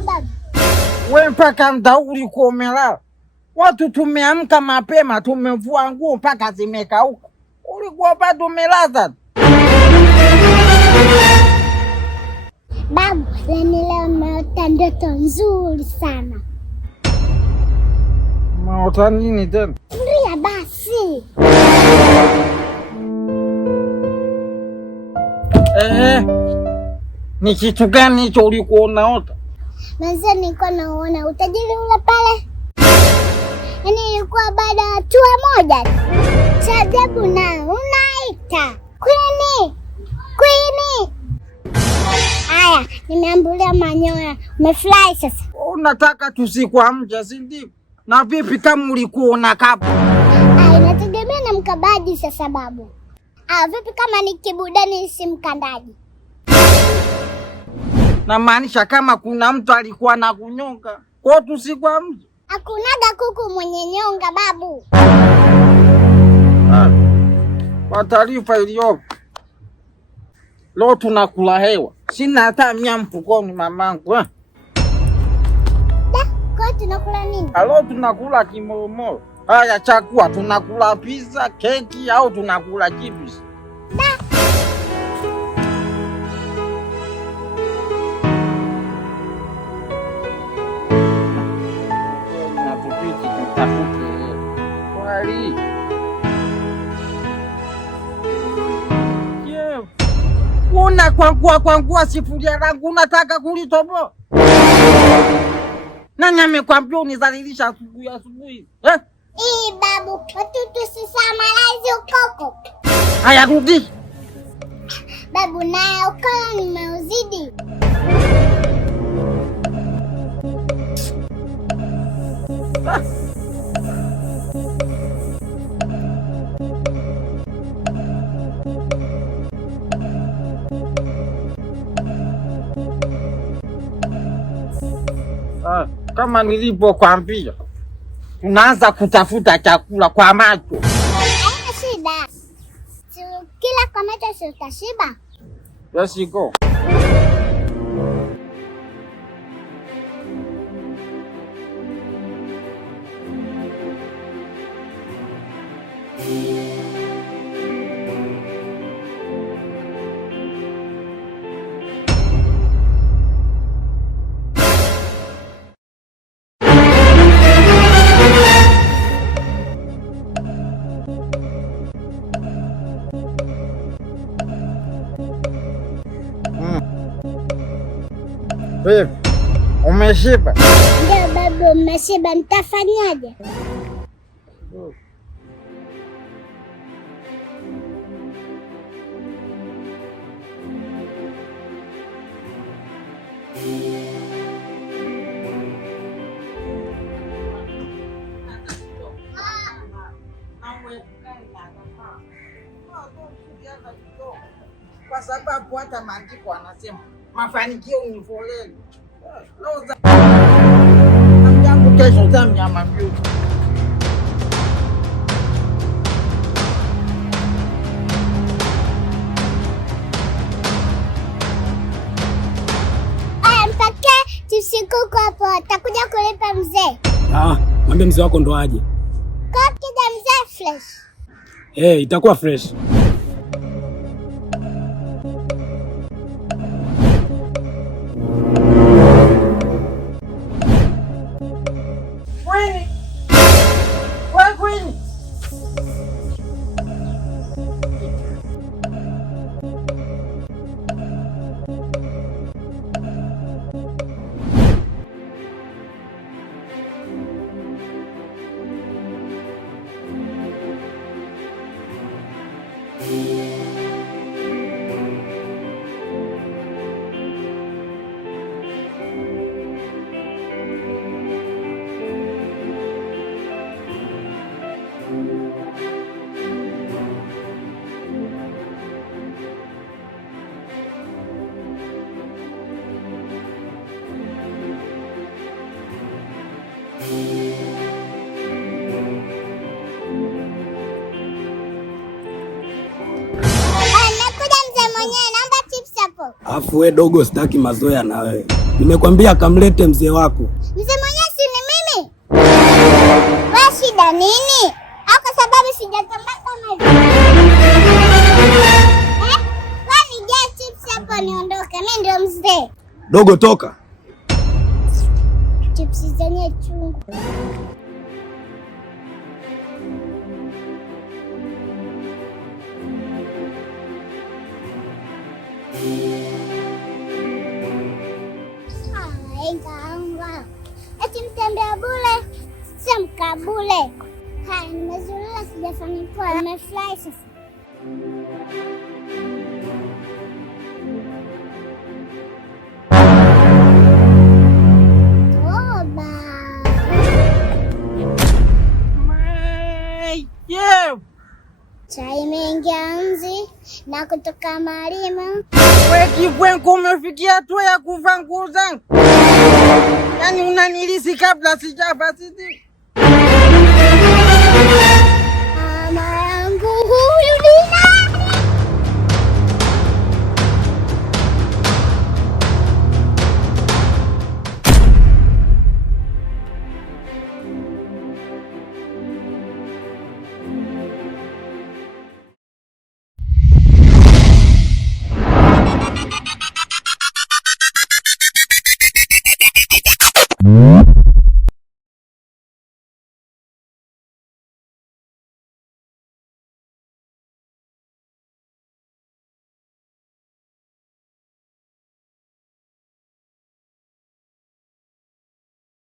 baba. Wewe mpaka mda ulikuwa umelala. Watu tumeamka mapema, tumevua nguo mpaka zimekauka. Ulikuwa bado umelaza. Babu, leo nimeota ndoto nzuri sana. Umeota nini tena? Ndio basi. Ni kitu gani hicho ulikuwa unaota? Mwanzo nilikuwa naona utajiri ule pale. Yaani ilikuwa baada ya hatua moja. Cha ajabu na unaita. Queen! Haya, nimeambulia manyoya. Umefurahi sasa? Unataka tusikuamsha, si ndio? Na vipi kama ulikuwa unakapa? Inategemea na mkabaji sasa babu. Vipi kama ni kibudani si mkandaji? Na maanisha kama kuna mtu alikuwa na kunyonga. Kwa tusikuamsha. Hakunaga kuku mwenye nyonga babu. Kwa taarifa iliyopo, leo tunakula hewa. Sina hata mia mfukoni mamangu. Kwa tunakula nini? Leo tunakula kimomoro. Haya chakula, tunakula pizza, keki au tunakula chips? Una kwangua sifuria langu unataka kulitoboa? Nani amekwambia unizalilisha asubuhi? Babu, watu tusisamalize ukoko. Haya rudi. Babu naye ukoko nimeuzidi. Kama nilipokuambia, tunaanza kutafuta chakula kwa macho. Haina shida. Kila kwa macho si utashiba. Let's go. Vipi? Umeshiba? Ndio babu, umeshiba. Nitafanyaje? Kwa sababu hata maandiko anasema mafanikio ni foleni. Jambo kesho nyama mbiu. Mpaka tusikuku hapo, atakuja kulipa mzee. Mwambie mzee wako ndo aje. Kwa kija mzee fresh. Itakuwa fresh. Nakuja mzee mwenyewe, naomba chips hapo. Afu we dogo, sitaki mazoea na wewe. Nimekwambia kamlete mzee wako. Mzee mwenyewe si ni mimi? Wewe shida nini? Au kwa sababu sijatambaa kama hivi? Wewe nijie chips hapo niondoke. Mimi ndio mzee. Dogo toka. Chips zenye chungu. Enga. Eti mtembea bure, si mkabule. Haya, nimezurura sijafanya poa, nimefurahi sasa. Toba. Chai imeingia nzi na kutoka Malima. We kibwengo, umefikia hatua ya kuvaa nguo zangu? Yaani unanilisi kabla sijafa sisi? Mama yangu huyu ni nani? Mm-hmm.